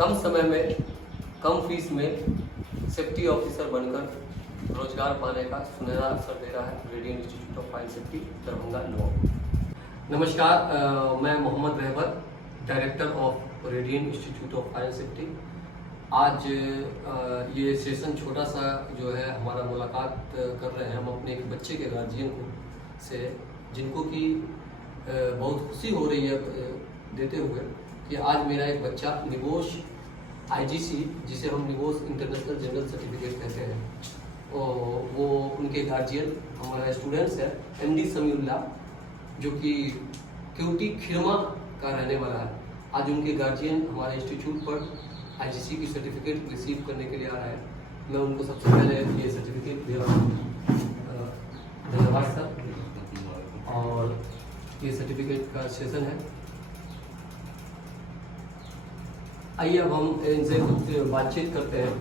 कम समय में कम फीस में सेफ्टी ऑफिसर बनकर रोजगार पाने का सुनहरा अवसर दे रहा है Radian institute of fire safety Darbhanga नौ। नमस्कार, मैं Mohammad Rahbar, director of Radian institute of fire safety. आज ये सेशन छोटा सा जो है हमारा मुलाकात कर रहे हैं हम अपने एक बच्चे के गार्जियन को से, जिनको कि बहुत खुशी हो रही है देते हुए कि आज मेरा एक बच्चा निबोश IGC, जिसे हम निबोश इंटरनेशनल जनरल सर्टिफिकेट कहते हैं, वो उनके गार्जियन हमारा स्टूडेंट्स है MD समीउल्लाह, जो कि क्यूटी खिरमा का रहने वाला है। आज उनके गार्जियन हमारे इंस्टीट्यूट पर IGC की सर्टिफिकेट रिसीव करने के लिए आ रहा है। मैं उनको सबसे पहले ये सर्टिफिकेट दे रहा हूँ। धन्यवाद सर। और ये सर्टिफिकेट का सेशन है। आइए अब हम इनसे कुछ बातचीत करते हैं।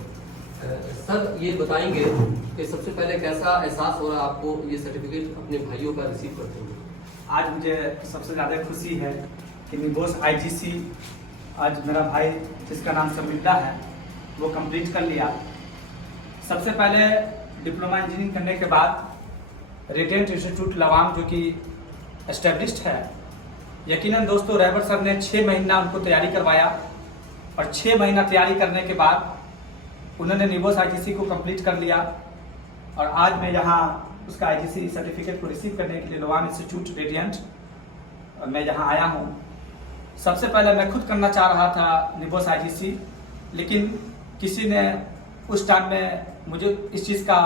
सर, ये बताएंगे कि सबसे पहले कैसा एहसास हो रहा है आपको ये सर्टिफिकेट अपने भाइयों का रिसीव करते हुए? आज मुझे सबसे ज़्यादा खुशी है कि निबोश IGC आज मेरा भाई, जिसका नाम समीउल्लाह है, वो कंप्लीट कर लिया। सबसे पहले डिप्लोमा इंजीनियरिंग करने के बाद रेडियंट इंस्टीट्यूट लवाम, जो कि एस्टेब्लिश्ड है, यकीनन दोस्तों रहबर सर ने 6 महीना उनको तैयारी करवाया और 6 महीना तैयारी करने के बाद उन्होंने निबोश IGC को कंप्लीट कर लिया। और आज मैं यहाँ उसका IGC सर्टिफिकेट को रिसीव करने के लिए लवाम इंस्टीट्यूट रेडियंट मैं यहाँ आया हूँ। सबसे पहले मैं खुद करना चाह रहा था निबोश IGC, लेकिन किसी ने उस टाइम में मुझे इस चीज़ का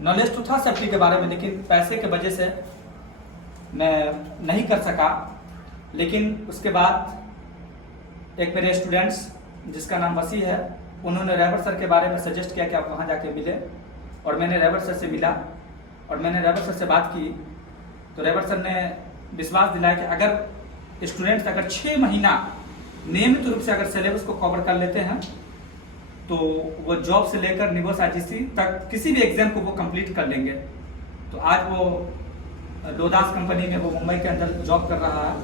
नॉलेज तो था सेफ्टी के बारे में, लेकिन पैसे के वजह से मैं नहीं कर सका। लेकिन उसके बाद एक मेरे स्टूडेंट्स, जिसका नाम वसी है, उन्होंने रहबर सर के बारे में सजेस्ट किया कि आप वहाँ जाके मिले, और मैंने रहबर सर से मिला और मैंने रहबर सर से बात की। तो रहबर सर ने विश्वास दिलाया कि अगर स्टूडेंट्स अगर 6 महीना नियमित रूप से अगर सिलेबस को कवर कर लेते हैं तो वो जॉब से लेकर निबोश IGC तक किसी भी एग्जाम को वो कंप्लीट कर लेंगे। तो आज वो लोदास कंपनी में वो मुंबई के अंदर जॉब कर रहा है।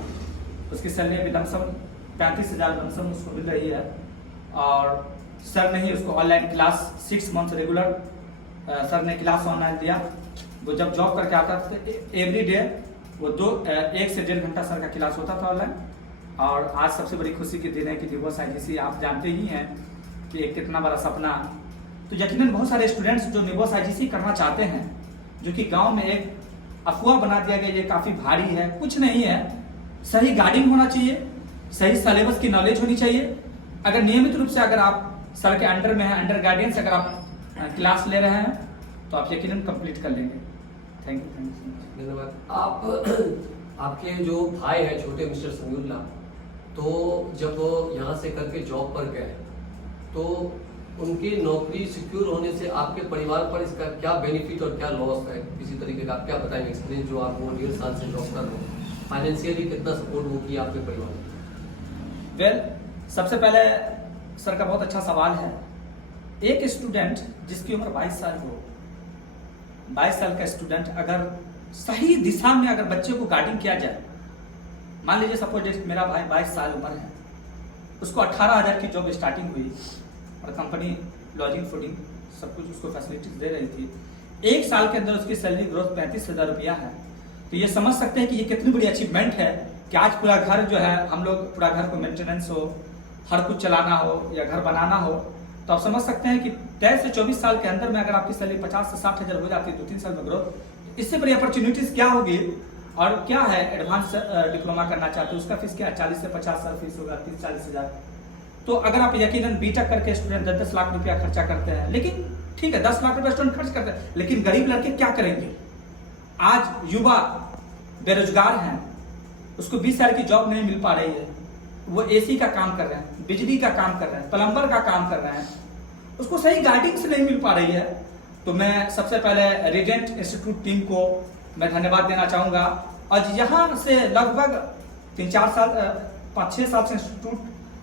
उसकी सैलरी अभी लमसम 35,000 लमसम उसको मिल रही है। और सर ने ही उसको online class 6 month regular sir ने क्लास ऑनलाइन दिया। वो जब जॉब करके आता था तो एवरी डे वो 1 से 1.5 घंटा सर का क्लास होता था ऑनलाइन। और आज सबसे बड़ी खुशी के दिन है कि निबोश IGC आप जानते ही हैं कि एक कितना बड़ा सपना। तो यकीनन बहुत सारे स्टूडेंट्स जो निबोश IGC करना चाहते हैं, जो कि गांव में एक अफवाह बना दिया गया ये काफ़ी भारी है, कुछ नहीं है। सही गाइडिंग होना चाहिए, सही सिलेबस की नॉलेज होनी चाहिए। अगर नियमित रूप से अगर आप सर के अंडर में हैं, अंडर गाइडेंस अगर आप क्लास ले रहे हैं, तो आप यकीनन कंप्लीट कर लेंगे। थैंक यू धन्यवाद। आपके जो भाई हैं छोटे मिस्टर समीउल्लाह, तो जब यहाँ से करके जॉब पर गए तो उनकी नौकरी सिक्योर होने से आपके परिवार पर इसका क्या बेनिफिट और क्या लॉस है, किसी तरीके का आप क्या बताएंगे एक्सपीरियंस जो आप 1.5 साल से जॉब कर रहे हो, फाइनेंशियली कितना सपोर्ट वो किया आपके परिवार में? वेल, सबसे पहले सर का बहुत अच्छा सवाल है। एक स्टूडेंट जिसकी उम्र 22 साल हो, 22 साल का स्टूडेंट अगर सही दिशा में अगर बच्चे को गाइडिंग किया जाए, मान लीजिए सपोज मेरा भाई 22 साल उम्र है, उसको 18,000 की जॉब स्टार्टिंग हुई और कंपनी लॉजिंग फूडिंग सब कुछ उसको फैसिलिटीज दे रही थी। 1 साल के अंदर उसकी सैलरी ग्रोथ 35,000 रुपया है। तो ये समझ सकते हैं कि ये कितनी बड़ी अचीवमेंट है कि आज पूरा घर जो है, हम लोग पूरा घर को मेंटेनेंस हो, हर कुछ चलाना हो या घर बनाना हो, तो आप समझ सकते हैं कि 23 से 24 साल के अंदर में अगर आपकी सैलरी 50 से 60,000 हो जाती है 2-3 साल में ग्रोथ, इससे बड़ी अपॉर्चुनिटीज क्या होगी। और क्या है, एडवांस डिप्लोमा करना चाहते हो, उसका फीस क्या है, 40 से 50 साल फीस होगा, 30-40 हज़ार। तो अगर आप यकीनन बीटेक करके स्टूडेंट 10-10 लाख रुपया खर्चा करते हैं, लेकिन ठीक है 10 लाख रुपया स्टूडेंट खर्च करते हैं, लेकिन गरीब लड़के क्या करेंगे? आज युवा बेरोजगार हैं, उसको 20 साल की जॉब नहीं मिल पा रही है, वो AC का काम कर रहे हैं, बिजली का काम कर रहे हैं, प्लम्बर का काम कर रहे हैं, उसको सही गाइडिंग नहीं मिल पा रही है। तो मैं सबसे पहले रेडियंट इंस्टीट्यूट टीम को मैं धन्यवाद देना चाहूँगा। और यहाँ से लगभग 3-4 साल 5-6 साल से इंस्टीट्यूट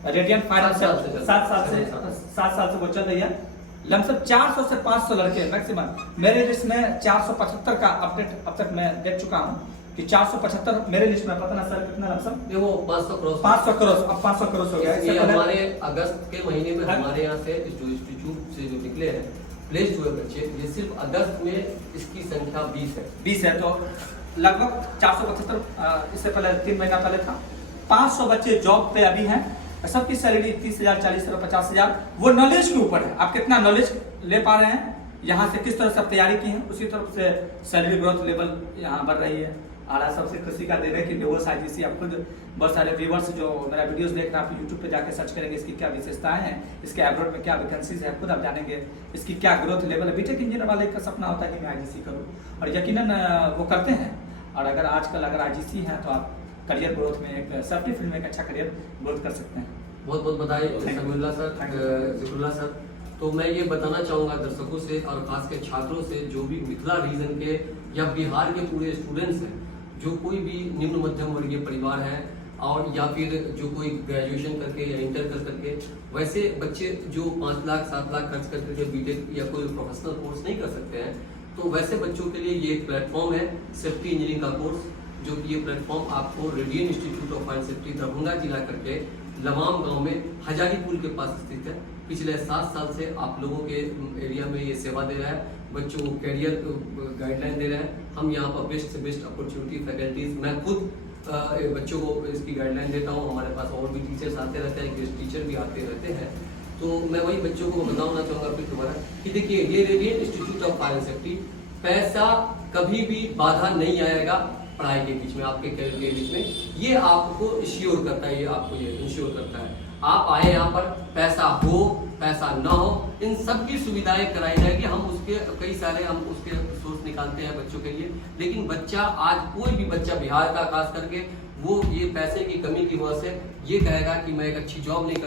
रेडियंट फायर 7 साल से वो चल रही है। लमसम 400 से 500 लड़के मैक्सिमम, मेरे लिस्ट में 475 का अपडेट अब तक मैं देख चुका हूँ कि 475 मेरे लिस्ट में पता ना सर कितना लमसम, ये वो 500 क्रॉस 500 करोड़, अब 500 करोड़ हो गया। ये इससे पहले हमारे अगस्त के महीने में हमारे यहाँ से जो इंस्टीट्यूट से जो निकले हैं प्लेस्ड हुए बच्चे, ये सिर्फ अगस्त में इसकी संख्या 20 है। तो लगभग 475, इससे पहले 3 महीना पहले था। 500 बच्चे जॉब पे अभी हैं, सबकी सैलरी 30,000, 40,000, 50,000। वो नॉलेज के ऊपर है, आप कितना नॉलेज ले पा रहे हैं, यहाँ से किस तरह से तैयारी की है, उसी तरफ से सैलरी ग्रोथ लेवल यहाँ बढ़ रही है। और सबसे खुशी का दिन है कि निवोस आईजीसी, आप खुद बहुत सारे व्यूवर्स जो मेरा वीडियोस देख रहे हैं, आप यूट्यूब पे जाके सर्च करेंगे इसकी क्या विशेषताएं हैं, इसके एब्रॉड में क्या वैकेंसीज है, खुद आप जानेंगे इसकी क्या ग्रोथ लेवल है। बीटेक इंजीनियर वाले का सपना होता है कि मैं आईजीसी करूँ, और यकीनन वो करते हैं। और अगर आजकल अगर आईजीसी है तो आप करियर ग्रोथ में एक सेफ्टी फील्ड में एक अच्छा करियर ग्रोथ कर सकते हैं। बहुत बहुत बधाई समीउल्लाह सर, जिक्रुल्लाह सर। तो मैं ये बताना चाहूँगा दर्शकों से और खास के छात्रों से, जो भी मिथिला रीजन के या बिहार के पूरे स्टूडेंट्स हैं, जो कोई भी निम्न मध्यम वर्गीय परिवार है और या फिर जो कोई ग्रेजुएशन करके या इंटर कर करके, वैसे बच्चे जो 5 लाख 7 लाख खर्च कर करके बीटेक या कोई प्रोफेशनल कोर्स नहीं कर सकते हैं, तो वैसे बच्चों के लिए ये एक प्लेटफॉर्म है सेफ्टी इंजीनियरिंग का कोर्स, जो कि ये प्लेटफॉर्म आपको radian institute of fire safety Darbhanga जिला करके लवाम गांव में हजारीपुर के पास स्थित है। पिछले 7 साल से आप लोगों के एरिया में ये सेवा दे रहा है, बच्चों को कैरियर गाइडलाइन दे रहा है। हम यहाँ पर बेस्ट से बेस्ट अपॉर्चुनिटी फैकल्टीज, मैं खुद बच्चों को इसकी गाइडलाइन देता हूँ। हमारे पास और भी टीचर्स आते रहते हैं, गेस्ट टीचर भी आते रहते हैं। तो मैं वही बच्चों को बताना चाहूँगा फिर दोबारा कि देखिए, ये radian institute of fire and safety, पैसा कभी भी बाधा नहीं आएगा पढ़ाई के बीच में, आपके करियर के बीच में। ये आपको श्योर करता है, ये आपको ये इंश्योर करता है। आप आए यहाँ पर, पैसा हो पैसा ना हो, इन सब की सुविधाएं कराई जाएगी। हम उसके कई सारे हम उसके सोर्स निकालते हैं बच्चों के लिए। लेकिन बच्चा, आज कोई भी बच्चा बिहार का खास करके, वो ये पैसे की कमी की वजह से ये कहेगा कि मैं एक अच्छी जॉब नहीं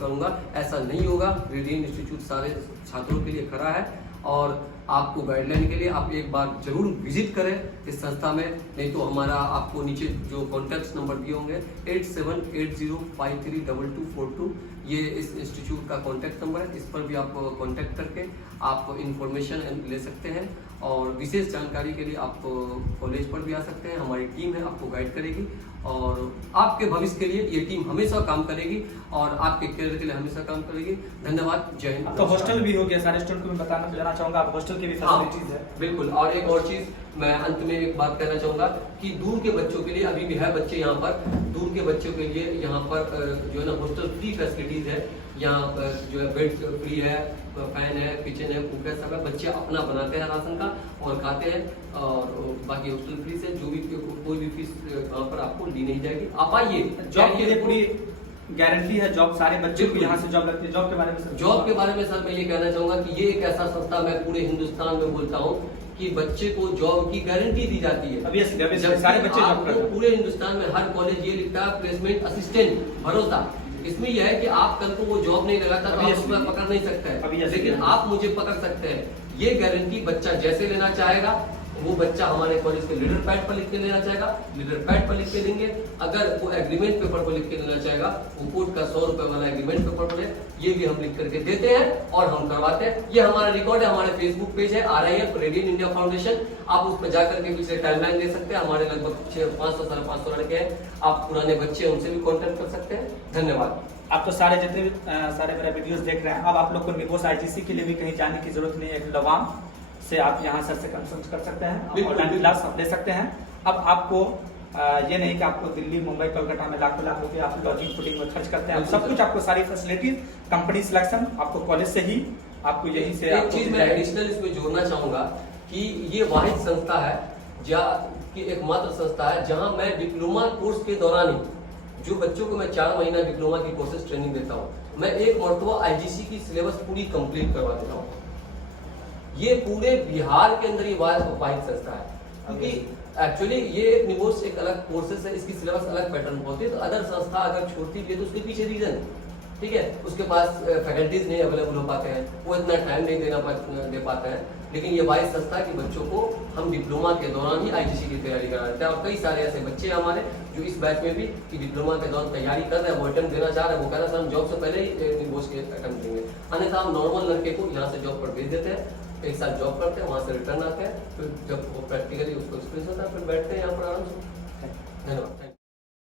करूँगा, ऐसा नहीं होगा। रेडियन इंस्टीट्यूट सारे छात्रों के लिए खड़ा है, और आपको गाइडलाइन के लिए आप एक बार जरूर विजिट करें इस संस्था में। नहीं तो हमारा आपको नीचे जो कॉन्टैक्ट नंबर दिए होंगे 8780532242, ये इस इंस्टीट्यूट का कॉन्टैक्ट नंबर है। इस पर भी आप कॉन्टैक्ट करके आप इंफॉर्मेशन ले सकते हैं, और विशेष जानकारी के लिए आप कॉलेज पर भी आ सकते हैं। हमारी टीम है, आपको गाइड करेगी, और आपके भविष्य के लिए ये टीम हमेशा काम करेगी, और आपके करियर के लिए हमेशा काम करेगी। धन्यवाद, जय हिंद। तो हॉस्टल भी हो गया, सारे स्टूडेंट को मैं बताना चाहूँगा, आप हॉस्टल की भी फैसिलिटीज है। बिल्कुल। और एक और चीज मैं अंत में एक बात कहना चाहूंगा कि दूर के बच्चों के लिए, अभी भी है बच्चे यहाँ पर, दूर के बच्चों के लिए यहाँ पर जो है ना हॉस्टल फ्री फैसिलिटीज है। यहाँ जो है बेड फ्री है, फैन है, किचन है, कुक है, सब है। बच्चे अपना बनाते हैं राशन का और खाते हैं, और बाकी हॉस्टल फीस है। जो भी कोई भी फीस वहाँ पर आपको ली नहीं जाएगी। आप आइए, जॉब के लिए पूरी गारंटी है, जॉब सारे बच्चों को यहाँ से जॉब लगती है। जॉब के बारे में सर, जॉब के बारे में सर मैं ये कहना चाहूंगा कि ये एक ऐसा संस्था, मैं पूरे हिंदुस्तान में बोलता हूँ कि बच्चे को जॉब की गारंटी दी जाती है। जब सारे बच्चे जॉब करते हैं। पूरे हिंदुस्तान में हर कॉलेज ये लिखता है प्लेसमेंट असिस्टेंट भरोसा। इसमें यह है कि आप कल को वो जॉब नहीं लगाता तो आप उसमें पकड़ नहीं सकते हैं, लेकिन आप मुझे पकड़ सकते हैं। ये गारंटी बच्चा जैसे लेना चाहेगा, वो बच्चा हमारे कॉलेज के लीडर पैड पर लिख के लेना चाहेगा, लीडर पैड पर लिख के देंगे। अगर वो एग्रीमेंट पेपर पर लिख के लेना चाहेगा, वो कोर्ट का 100 रुपए वाला एग्रीमेंट पेपर पर है, ये भी हम लिख करके देते हैं और हम करवाते हैं। ये हमारा रिकॉर्ड है, हमारे फेसबुक पेज है RIF रेडियन इंडिया फाउंडेशन। आप उस पर जाकर के पीछे टाइमलाइन दे सकते हैं। हमारे लगभग 500 साढ़े 500 लड़के हैं। आप पुराने बच्चे उनसे भी कॉन्टेक्ट कर सकते हैं। धन्यवाद। आप तो सारे जितने भी सारे मेरे वीडियोस देख रहे हैं, अब आप लोग को निवोस आईजीसी के लिए भी कहीं जाने की जरूरत नहीं है। लवाम से आप यहाँ सर से कंसल्ट कर सकते हैं, ऑनलाइन क्लास आप ले सकते हैं। अब आपको ये नहीं कि आपको दिल्ली, मुंबई, कोलकाता में लाखों लाख रुपए आप लॉजिंग फूडिंग में खर्च करते हैं। सब कुछ आपको, सारी फैसिलिटीज, कंपनी सिलेक्शन आपको कॉलेज से ही, आपको यहीं से। एक चीज मैं एडिशनल इसमें जोड़ना चाहूंगा कि ये वाहिद संस्था है, कि एकमात्र संस्था है जहां मैं डिप्लोमा कोर्स के दौरान ही, जो बच्चों को मैं 4 महीना डिप्लोमा की कोर्सेज ट्रेनिंग देता हूँ, मैं एक मरतबा आईजीसी की सिलेबस पूरी कंप्लीट करवा देता हूँ। ये पूरे बिहार के अंदर ये वाहिद संस्था है, क्योंकि एक्चुअली ये निवोस एक अलग कोर्सेज है, इसकी सिलेबस अलग पैटर्न होती है। तो अदर संस्था अगर छोड़ती है तो उसके पीछे रीजन, ठीक है, उसके पास फैकल्टीज नहीं अवेलेबल हो पाते हैं, वो इतना टाइम नहीं दे पाते हैं। लेकिन ये वाइस संस्था के बच्चों को हम डिप्लोमा के दौरान ही आईजीसी की तैयारी करा देते हैं। और कई सारे ऐसे बच्चे हैं हमारे जो इस बैच में भी कि डिप्लोमा के दौरान तैयारी कर रहे हैं, वो अटेम्प्ट देना चाह रहे हैं, वो कह रहे हैं सर हम जॉब से पहले ही निवोस के अटेम्प्ट देंगे। अन्यथा हम नॉर्मल लड़के को यहाँ से जॉब पर भेज देते हैं, 1 साल जॉब करते हैं, वहाँ से रिटर्न आते हैं, फिर जब वो प्रैक्टिकली उसको एक्सपीरियंस होता है, फिर बैठते हैं यहाँ पर आराम से। धन्यवाद।